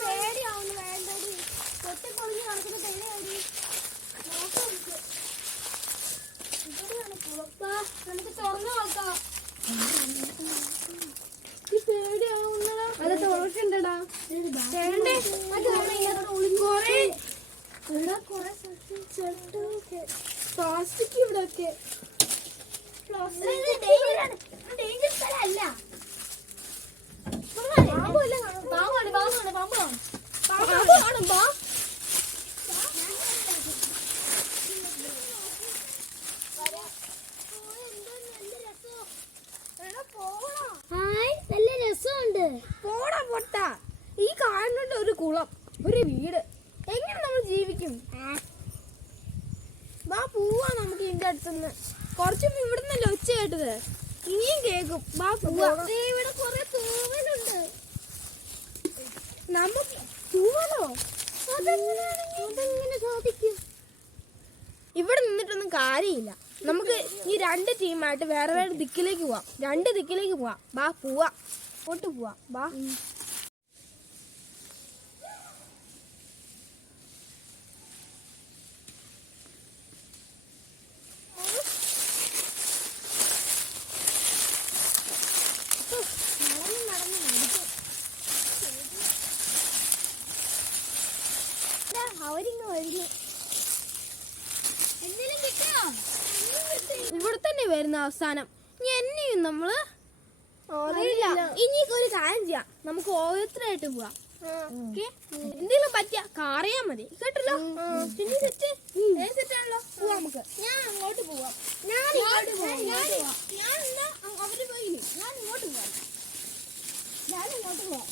പേടിയാവുന്നു. വേണ്ടടി പൊട്ടിപ്പൊളിഞ്ഞ് നടക്കുന്ന തെളിയടി. നമുക്ക് തുറന്നു നോക്കാം. പേടിയാവുന്നടാ. അത് തുറക്കണ്ടടാ. പ്ലാസ്റ്റിക് ഇവിടെയൊക്കെ നല്ല രസമുണ്ട്. പോടാ പൊട്ട. ഈ കാണുന്നുണ്ട് ഒരു കുളം, ഒരു വീട്. എങ്ങനെ നമ്മൾ ജീവിക്കും? വാ പോവാ നമുക്ക് ഇതിന്റെ അടുത്തുനിന്ന്. കുറച്ചും ഇവിടുന്നല്ലേ ഒച്ച കേട്ടത്, ഇനിയും കേക്കും. വാ പോവാ. ഇവിടെ കുറെ തൂവലുണ്ട്. നമുക്ക് തൂവലോ? അതെങ്ങനെ സാധിക്കും? ഇവിടെ നിന്നിട്ടൊന്നും കാര്യമില്ല. നമുക്ക് ഈ 2 ടീമായിട്ട് വേറെ വേറെ ദിക്കിലേക്ക് പോവാം. 2 ദിക്കിലേക്ക് പോവാം. വാ പോവാ. പോട്ട് പോവാ. വാ. അവരിങ്ങ് വരുന്നു. എന്തെങ്കിലും കിട്ടിയോ? ഇവിടെ തന്നെ വരുന്ന അവസാനം. ഇനി എന്നെയും നമ്മള് അറിയില്ല. ഇനി ഒരു കാര്യം ചെയ്യാം, നമുക്ക് ഓരോരുത്തരായിട്ട് പോവാം. എന്തെങ്കിലും പറ്റിയ കാറിയാ മതി കേട്ടല്ലോ. സെറ്റാണല്ലോ. പോവാം നമുക്ക്. ഞാൻ അങ്ങോട്ട് പോവാം. ഞാൻ ഇങ്ങോട്ട് പോവാം. ഞാൻ എന്താ അവര് പോയില്ലേ, ഞാൻ ഇങ്ങോട്ട് പോവാം. ഞാൻ ഇങ്ങോട്ട് പോവാം.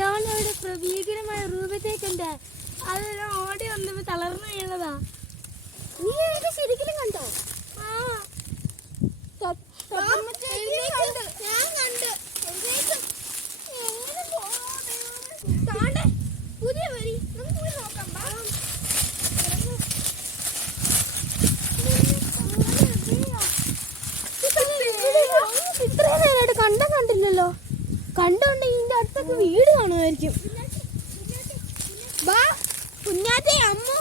ഞാനവിടെ പ്രഭീകരമായ രൂപത്തെ കണ്ട് അതെല്ലാം ഓടി വന്നപ്പോ തളർന്നു വീണതാ. നീ ശരിക്കും കണ്ടോ? ഞാൻ കണ്ട്. പുതിയ വരി നമുക്ക് പോയി നോക്കാം. ഇത്രയും നേരമായിട്ട് കണ്ടില്ലല്ലോ. കണ്ടോണ്ട് ഇതിന്റെ അടുത്തൊക്കെ വീട് കാണുമായിരിക്കും. വാ കുഞ്ഞാറ്റേ അമ്മ